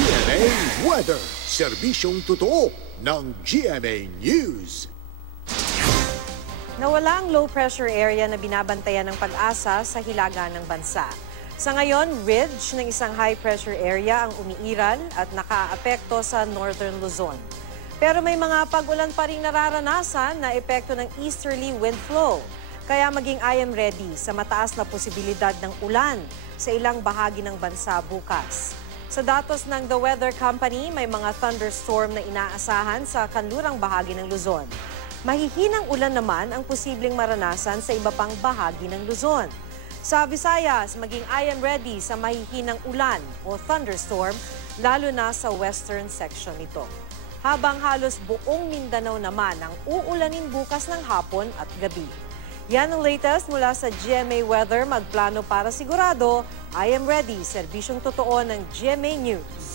GMA Weather, serbisyong totoo ng GMA News. Nawala ang low-pressure area na binabantayan ng Pag-asa sa hilaga ng bansa. Sa ngayon, ridge ng isang high-pressure area ang umiiral at nakaapekto sa northern Luzon. Pero may mga pag-ulan pa rin nararanasan na epekto ng easterly wind flow. Kaya maging I am ready sa mataas na posibilidad ng ulan sa ilang bahagi ng bansa bukas. Sa datos ng The Weather Company, may mga thunderstorm na inaasahan sa kanlurang bahagi ng Luzon. Mahihinang ulan naman ang posibleng maranasan sa iba pang bahagi ng Luzon. Sa Visayas, maging I am ready sa mahihinang ulan o thunderstorm, lalo na sa western section nito. Habang halos buong Mindanao naman ang uulanin bukas ng hapon at gabi. Yan ang latest mula sa GMA Weather. Magplano para sigurado, I am ready, serbisyong totoo ng GMA News.